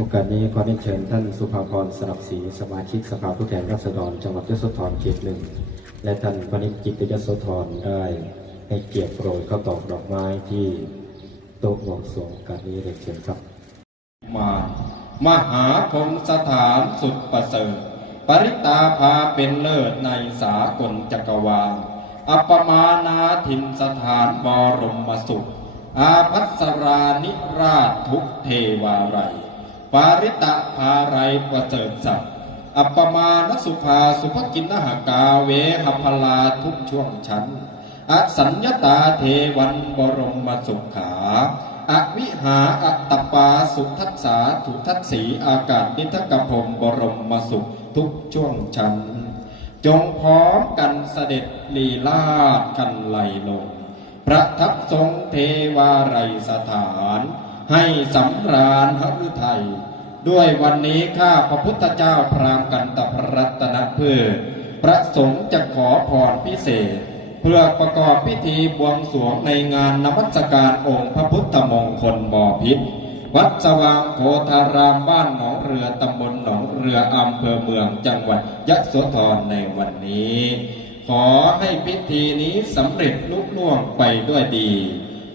โอกาสนี้ขอเรียนเชิญท่านสุภาพรสลับศรีสมาชิกสภาผู้แทนราษฎรจังหวัดยโสธรเขตหนึ่งและท่านพนิจจิตยโสธรได้ให้เกียรติโปรยข้าวตอกดอกไม้ที่โต๊ะบวงสรวงการนี้เรียนเชิญครับมหาพงสถานสุดประเสริฐปริตาภาเป็นเลิศในสากลจักรวาลอัปมานาทินสถานบรมสุขอาภัสรานิราชทุกเทวาไรปาริตะภาไรประเสริฐสัตว์อัปมานสุภาสุภกินนหกาเวหพลาทุกช่วงชั้นอสัญญตาเทวันบรมสุขขาอวิหาอัตตปาสุทัสสาทุทัสสีอากาศนิทกพรมบรมสุขทุกช่วงชั้นจงพร้อมกันเสด็จลีลาศกันไหลลงประทับทรงเทวาไรสถานให้สำราญหฤทัยด้วยวันนี้ข้าพระพุทธเจ้าพราหมณ์กันตพรัตนเพื่อประสงค์จะขอพรพิเศษเพื่อประกอบพิธีบวงสรวงในงานนมัสการองค์พระพุทธมงคลบ่อพิษวัดสว่างโพธารามบ้านหนองเรือตำบลหนองเรืออำเภอเมืองจังหวัดยโสธรในวันนี้ขอให้พิธีนี้สำเร็จลุล่วงไปด้วยดี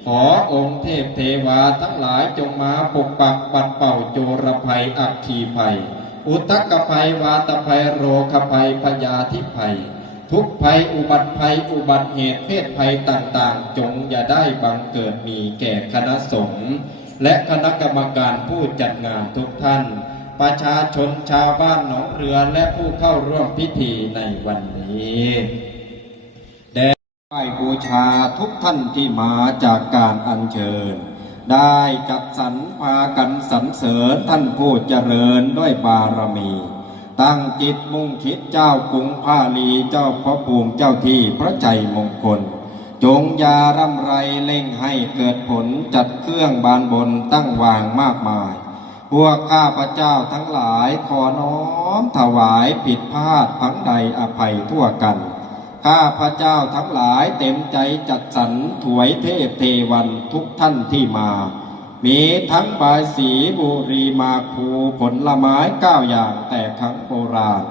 ขอองค์เทพเทวาทั้งหลายจงมาปกปักปัดเป่าโจรภัยอัคคีภัยอุทกภัยวาตภัยโรคภัยพยาธิภัยทุกภัยอุบัติภัยอุบัติเหตุเพศภัยต่างๆจงอย่าได้บังเกิดมีแก่คณะสงฆ์และคณะกรรมการผู้จัดงานทุกท่านประชาชนชาวบ้านหนองเรือและผู้เข้าร่วมพิธีในวันนี้ไหว้บูชาทุกท่านที่มาจากการอัญเชิญได้จัดสรรพากันสรรเสริญท่านผู้เจริญด้วยบารมีตั้งจิตมุ่งคิดเจ้ากรุงพาลีเจ้าพระภูมิเจ้าที่พระใจมงคลจงยาร่ำไรเล่งให้เกิดผลจัดเครื่องบานบนตั้งวางมากมายพวกข้าพระเจ้าทั้งหลายขอน้อมถวายผิดพลาดพังใดอภัยทั่วกันข้าพระเจ้าทั้งหลายเต็มใจจัดสรรถวายเทพเทวันทุกท่านที่มามีทั้งบายสีบุรีมาคูผลไม้9อย่างแต่ครั้งโบราณ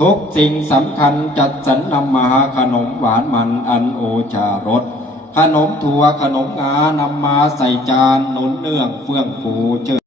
ทุกสิ่งสำคัญจัดสรรนำมาขนมหวานมันอันโอชารสขนมถั่วขนมงานำมาใส่จานหนุนเนื่องเฟื่องฟูเชิญ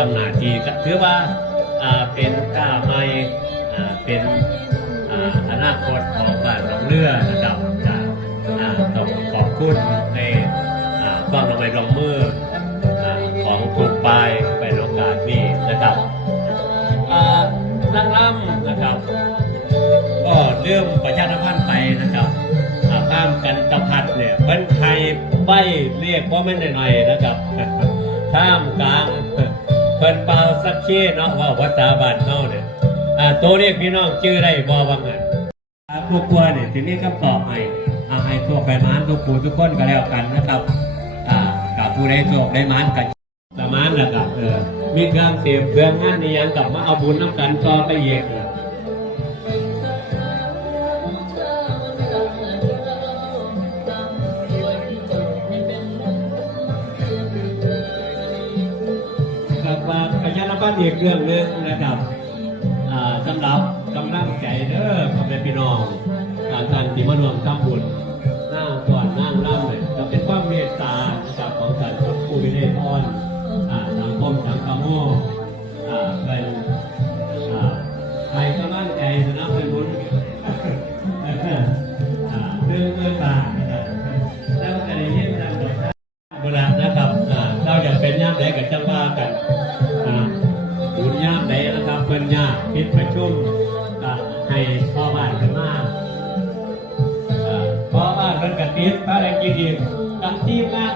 ทำหน้าที่ก็ถือว่าเป็นก้าวใหม่เป็นอนาคตของบ้านหนองเรือนะครับต้องขอบคุณในความลงไม้ลงมือของทุกฝ่ายไปในโอกาสนี้นะครับนั่งล่ำนะครับก็เรื่องประชาสัมพันธ์ไปนะครับข้ามกันตะพัดเนี่ยเป็นไทยใบเรียกว่าไม่หน่อยๆนะครับข้ามกลางเพิ่นเป่าสักเช่เนาะว่าภาษาบ้านเฮาเนี่ยตัวเรียกพี่น้องชื่อได้บ่ว่างั้นครอบครัวเนี่ยสิมีคำตอบให้ โชคได้หมานทุกผู้ทุกคนก็แล้วกันนะครับกับผู้ได้โชคได้หมานกันประมาณนะครับมีเครื่องเสียบเครื่องงานนี่ยังกลับมาเอาบุญน้ำกันต่อไปอีกครับว่าประชาสัมพันธ์อีกเรื่องหนึงนะครับสำหรับกำลังใจเด้อพ่อแม่พี่น้องท่านที่มารวมทำบุญนั่งก่อนนั่งร่ำเลยจะเป็นความเมตตานะครับของท่านกับผู้วิเลพรสังคมสังคมเป็นใครก็มั่นใจสนับสนุนเรื่องบาทแล้วก็ได้ยินทางโดยโบราณนะครับเราอยากเป็นย่ามไหนกับจังว่ากันบุญย่ามไหนนะครับเป็นย่ามคิดประชุมให้พ่อบ้านกันมากพ่อบ้านเป็นกระติบพระแรงจริงๆกับทีมงาน